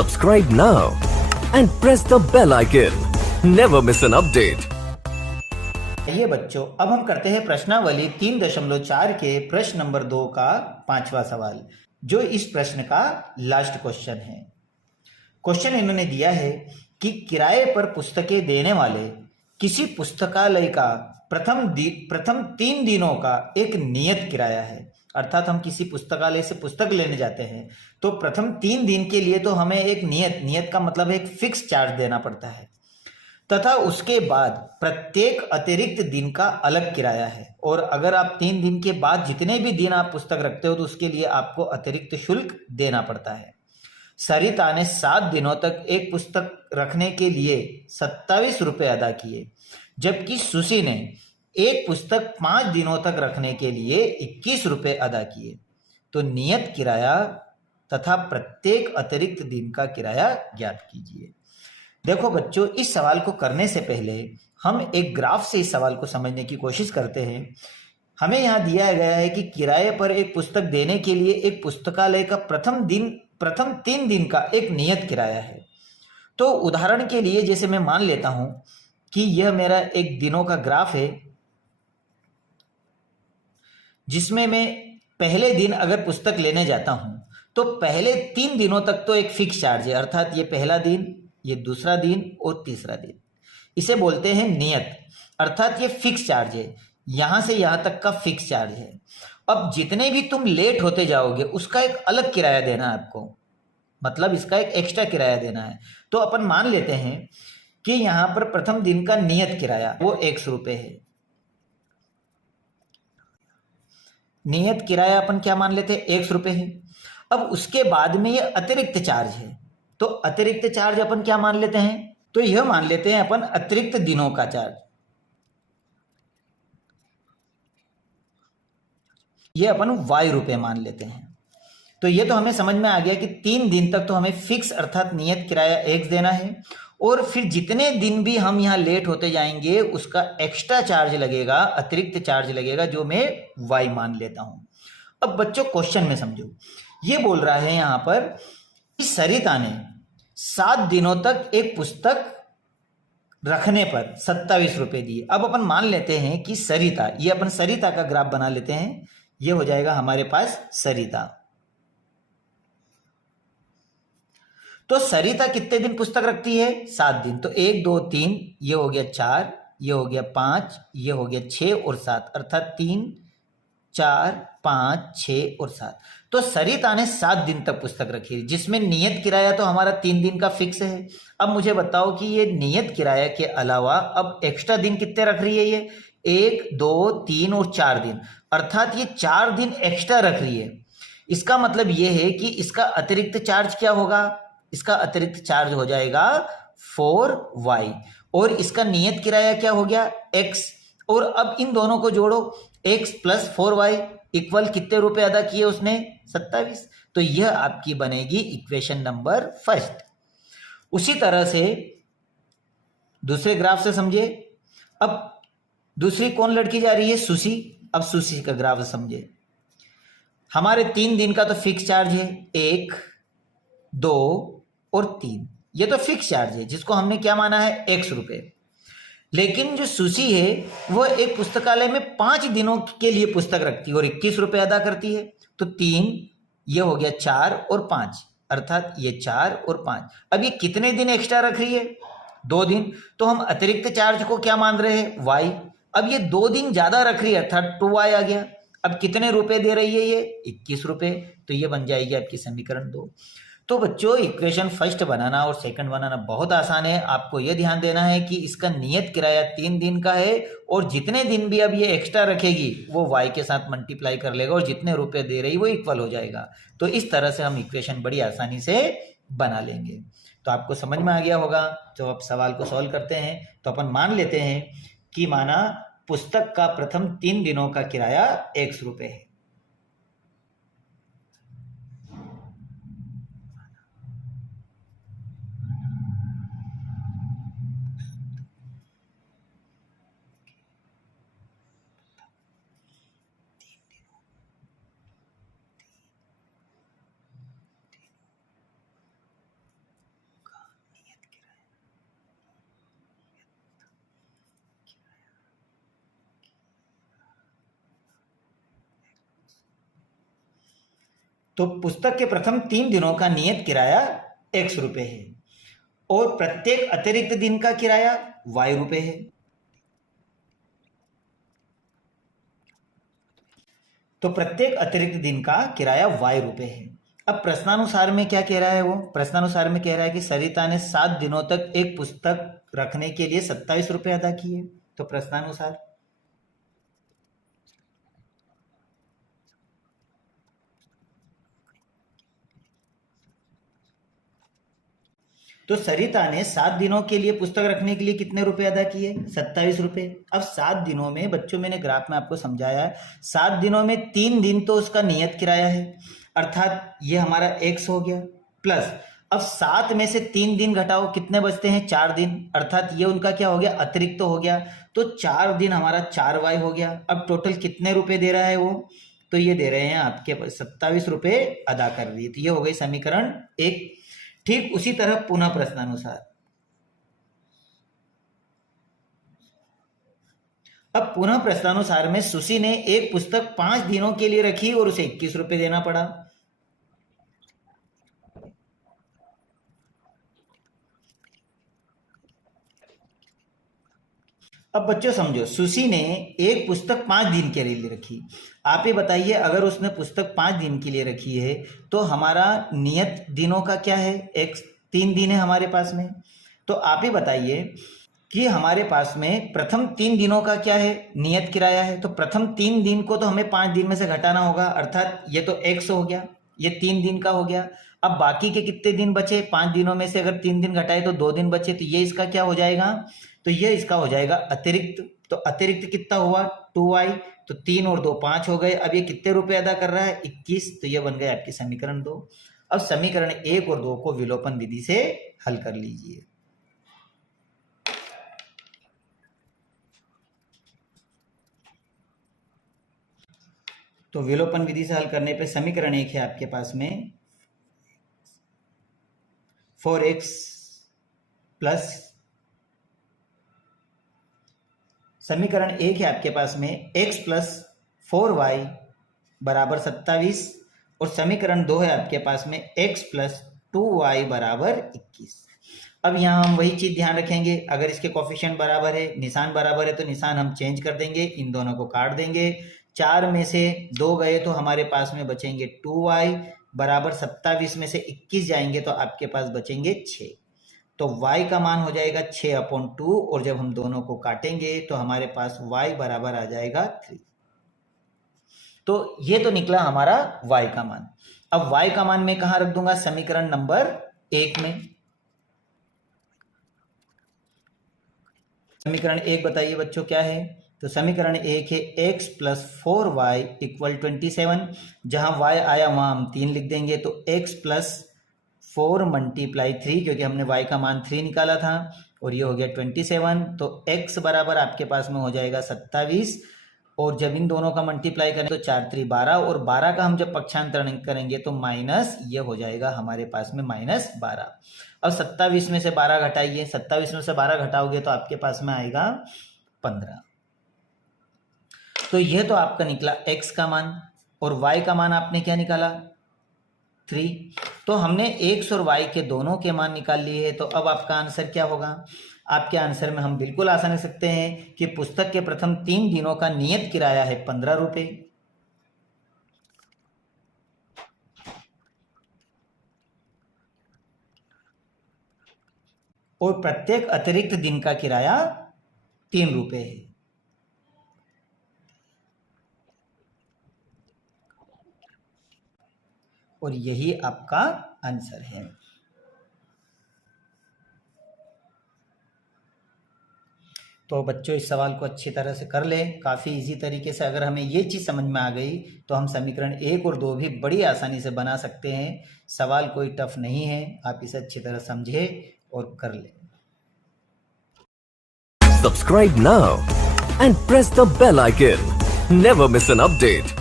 Subscribe now and press the bell icon. Never miss an update. ये बच्चों, अब हम करते हैं प्रश्नावली 3.4 के प्रश्न नंबर 2 का 5वां सवाल, जो इस प्रश्न का लास्ट क्वेश्चन है। क्वेश्चन इन्होंने दिया है कि किराए पर पुस्तकें देने वाले किसी पुस्तकालय का प्रथम 3 दिनों का एक नियत किराया है। अर्थात हम किसी पुस्तकालय से पुस्तक लेने जाते हैं तो प्रथम 3 दिन के लिए तो हमें एक नियत का मतलब एक फिक्स चार्ज देना पड़ता है, तथा उसके बाद प्रत्येक अतिरिक्त दिन का अलग किराया है। और अगर आप 3 दिन के बाद जितने भी दिन आप पुस्तक रखते हो तो उसके लिए आपको अतिरिक्त शुल्क देना पड़ता है। सरिता ने 7 दिनों तक एक पुस्तक रखने के लिए 27 रुपये अदा किए, जबकि सुशी ने एक पुस्तक 5 दिनों तक रखने के लिए 21 रुपये अदा किए। तो नियत किराया तथा प्रत्येक अतिरिक्त दिन का किराया ज्ञात कीजिए। देखो बच्चों, इस सवाल को करने से पहले हम एक ग्राफ से इस सवाल को समझने की कोशिश करते हैं। हमें यहाँ दिया गया है कि किराए पर एक पुस्तक देने के लिए एक पुस्तकालय का प्रथम 3 दिन का एक नियत किराया है। तो उदाहरण के लिए जैसे मैं मान लेता हूं कि यह मेरा एक दिनों का ग्राफ है, जिसमें मैं पहले दिन अगर पुस्तक लेने जाता हूं तो पहले 3 दिनों तक तो एक फिक्स चार्ज है। अर्थात ये पहला दिन, ये दूसरा दिन और तीसरा दिन, इसे बोलते हैं नियत। अर्थात ये फिक्स चार्ज है, यहां से यहां तक का फिक्स चार्ज है। अब जितने भी तुम लेट होते जाओगे उसका एक अलग किराया देना है आपको, मतलब इसका एक एक्स्ट्रा किराया देना है। तो अपन मान लेते हैं कि यहां पर प्रथम दिन का नियत किराया वो 100 रुपये है। नियत किराया अपन क्या मान लेते हैं, 100 रुपये है। अब उसके बाद में ये अतिरिक्त चार्ज है, तो अतिरिक्त चार्ज अपन क्या मान लेते हैं, तो यह मान लेते हैं अपन अतिरिक्त दिनों का चार्ज। ये अपन y रुपये मान लेते हैं। तो ये तो हमें समझ में आ गया कि 3 दिन तक तो हमें फिक्स अर्थात नियत किराया x देना है, और फिर जितने दिन भी हम यहाँ लेट होते जाएंगे उसका एक्स्ट्रा चार्ज लगेगा, अतिरिक्त चार्ज लगेगा, जो मैं y मान लेता हूं। अब बच्चों क्वेश्चन में समझो, ये बोल रहा है यहाँ पर कि सरिता ने 7 दिनों तक एक पुस्तक रखने पर 27 रुपये दिए। अब अपन मान लेते हैं कि सरिता, ये अपन सरिता का ग्राफ बना लेते हैं, ये हो जाएगा हमारे पास सरिता। तो सरिता कितने दिन पुस्तक रखती है, 7 दिन। तो 1 2 3, ये हो गया 4, ये हो गया 5, ये हो गया 6 और 7, अर्थात 3 4 5 6 और 7। तो सरिता ने 7 दिन तक पुस्तक रखी, जिसमें नियत किराया तो हमारा 3 दिन का फिक्स है। अब मुझे बताओ कि ये नियत किराया के अलावा अब एक्स्ट्रा दिन कितने रख रही है, ये 1 2 3 और 4 दिन, अर्थात ये 4 दिन एक्स्ट्रा रख रही है। इसका मतलब ये है कि इसका अतिरिक्त चार्ज क्या होगा, इसका अतिरिक्त चार्ज हो जाएगा 4y, और इसका नियत किराया क्या हो गया, x। और अब इन दोनों को जोड़ो, x प्लस 4y इक्वल कितने रुपए अदा किए उसने, 27। तो यह आपकी बनेगी इक्वेशन नंबर फर्स्ट। उसी तरह से दूसरे ग्राफ से समझिए। अब दूसरी कौन लड़की जा रही है, सुशी। अब सुशी का ग्राफ समझे। हमारे 3 दिन का तो फिक्स चार्ज है, 1 2 और 3, ये तो फिक्स चार्ज है जिसको हमने क्या माना है, 100 रुपये। लेकिन जो सुशी है वह एक पुस्तकालय में 5 दिनों के लिए पुस्तक रखती है और 21 रुपये अदा करती है। तो 3, ये हो गया 4 और 5, अर्थात ये 4 और 5। अब ये कितने दिन एक्स्ट्रा रख रही है, 2 दिन। तो हम अतिरिक्त चार्ज को क्या मान रहे हैं, y। अब ये 2 दिन ज्यादा रख रही है, अर्थात 2y आ गया। अब कितने रुपए दे रही है ये, 21 रुपये। तो ये बन जाएगी आपकी समीकरण 2। तो बच्चों, इक्वेशन फर्स्ट बनाना और सेकंड बनाना बहुत आसान है। आपको यह ध्यान देना है कि इसका नियत किराया 3 दिन का है, और जितने दिन भी अब ये एक्स्ट्रा रखेगी वो y के साथ मल्टीप्लाई कर लेगा, और जितने रुपए दे रही वो इक्वल हो जाएगा। तो इस तरह से हम इक्वेशन बड़ी आसानी से बना लेंगे। तो आपको समझ में आ गया होगा। तो अब सवाल को सॉल्व करते हैं। तो अपन मान लेते हैं कि माना पुस्तक का प्रथम 3 दिनों का किराया 100 रुपये है। तो पुस्तक के प्रथम 3 दिनों का नियत किराया x रुपए है और प्रत्येक अतिरिक्त दिन का किराया y रुपए है। तो प्रत्येक अतिरिक्त दिन का किराया y रुपए है। अब प्रश्नानुसार में क्या कह रहा है वो? प्रश्नानुसार में कह रहा है कि सरिता ने 7 दिनों तक एक पुस्तक रखने के लिए 27 रुपए अदा किए। तो प्रश्नानुसार तो सरिता ने 7 दिनों के लिए पुस्तक रखने के लिए कितने रुपए अदा किए? 27 रुपए। अब 7 दिनों में बच्चों, मैंने ग्राफ में आपको समझाया है, 7 दिनों में 3 दिन तो उसका नियत किराया है, अर्थात ये हमारा x हो गया, प्लस अब 7 में से 3 दिन घटाओ, कितने बचते हैं? 4 दिन, अर्थात ये उनका क्या हो गया? अतिरिक्त तो हो गया। तो 4 दिन हमारा 4y हो गया। अब टोटल कितने रुपए दे रहा है वो? तो ये दे रहे हैं आपके 27 रुपए अदा कर रही है। तो ये हो गई समीकरण 1। ठीक उसी तरह पुनः प्रश्नानुसार, अब पुनः प्रश्नानुसार में सुशी ने एक पुस्तक 5 दिनों के लिए रखी और उसे 21 रुपए देना पड़ा। अब बच्चों समझो, सुशी ने एक पुस्तक 5 दिन के लिए रखी। आप ही बताइए, अगर उसने पुस्तक 5 दिन के लिए रखी है तो हमारा नियत दिनों का क्या है? 3 दिन है हमारे पास में। तो आप ही बताइए कि हमारे पास में प्रथम 3 दिनों का क्या है? नियत किराया है। तो प्रथम 3 दिन को तो हमें 5 दिन में से घटाना होगा, अर्थात ये तो x हो गया, ये 3 दिन का हो गया। अब बाकी के कितने दिन बचे? 5 दिनों में से अगर 3 दिन घटाए तो 2 दिन बचे, तो ये इसका क्या हो जाएगा? तो ये इसका हो जाएगा अतिरिक्त। तो अतिरिक्त कितना हुआ? 2y। तो 3 और 2 5 हो गए। अब ये कितने रुपए अदा कर रहा है? 21। तो ये बन गए आपकी समीकरण 2। अब समीकरण 1 और 2 को विलोपन विधि से हल कर लीजिए। तो विलोपन विधि से हल करने पे समीकरण 1 है आपके पास में 4x प्लस, समीकरण 1 है आपके पास में x प्लस 4y बराबर 27 और समीकरण 2 है आपके पास में x प्लस 2y बराबर 21। अब यहाँ हम वही चीज ध्यान रखेंगे, अगर इसके कोफिशिएंट बराबर है, निशान बराबर है, तो निशान हम चेंज कर देंगे, इन दोनों को काट देंगे। 4 में से 2 गए तो हमारे पास में बचेंगे 2y बराबर 27 में से 21 जाएंगे तो आपके पास बचेंगे 6। तो y का मान हो जाएगा 6/2 और जब हम दोनों को काटेंगे तो हमारे पास y बराबर आ जाएगा 3। तो ये तो निकला हमारा y का मान। अब y का मान मैं कहां रख दूंगा? समीकरण नंबर 1 में। समीकरण 1 बताइए बच्चों क्या है? तो समीकरण 1 है x प्लस 4y इक्वल 27। जहां y आया वहां हम 3 लिख देंगे, तो x प्लस 4 मल्टीप्लाई 3, क्योंकि हमने y का मान 3 निकाला था, और ये हो गया 27। तो x बराबर आपके पास में हो जाएगा 27, और जब इन दोनों का मल्टीप्लाई करें तो 4 3 12, और 12 का हम जब पक्षांतरण करेंगे तो माइनस, ये हो जाएगा हमारे पास में -12। अब 27 में से 12 घटाइए, 27 में से 12 घटाओगे तो आपके पास में आएगा 15। तो ये तो आपका निकला x का मान, और y का मान आपने क्या निकाला? 3। तो हमने x और y के दोनों के मान निकाल लिए हैं। तो अब आपका आंसर क्या होगा? आपके आंसर में हम बिल्कुल आसानी से सकते हैं कि पुस्तक के प्रथम 3 दिनों का नियत किराया है 15 रुपए, और प्रत्येक अतिरिक्त दिन का किराया 3 रुपए है। और यही आपका आंसर है। तो बच्चों इस सवाल को अच्छी तरह से कर ले, काफ़ी इजी तरीके से। अगर हमें ये चीज़ समझ में आ गई तो हम समीकरण 1 और 2 भी बड़ी आसानी से बना सकते हैं। सवाल कोई टफ नहीं है, आप इसे अच्छी तरह समझे और कर ले। Subscribe now and press the bell icon. Never miss an update.